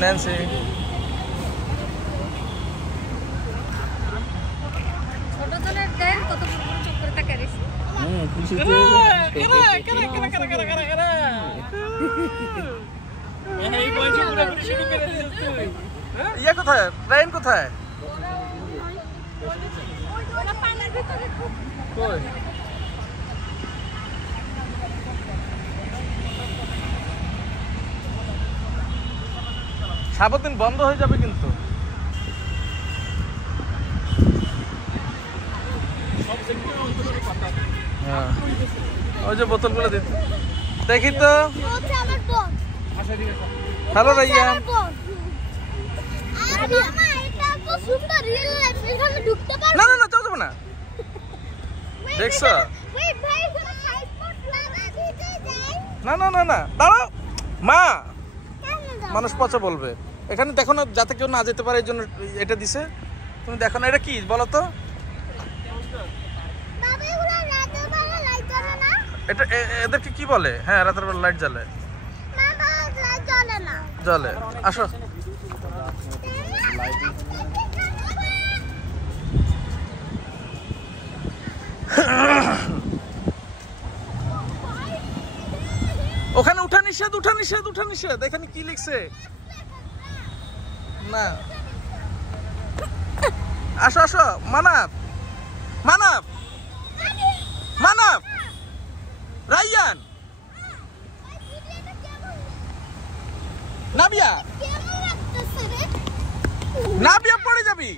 Nancy ইয়ে কোথায় train কোথায় সাবধান বন্ধ হয়ে যাবে কিন্তু ওই যে বোতলগুলো দিতে দেখি তো হ্যালো রাইয়ান না না না যাবো না দেখছো না না না না দাঁড়াও মা মানুষ পচা বলবে এখানে দেখো না যাতে কেউ না যেতে পারে এই জন্য এটা দিছে তুমি দেখো না এটা কি বলো তো এটা এদেরকে কি বলে হ্যাঁ রাতের বেলা লাইট জ্বলে জ্বলে আসো ওখানে উঠা নিষেধ উঠা নিষেধ উঠা নিষেধ এখানে কি লিখছে না আসো আসো মানব মানব মানব রাইয়ান নাবিয়া নাবিয়া পড়ে যাবি।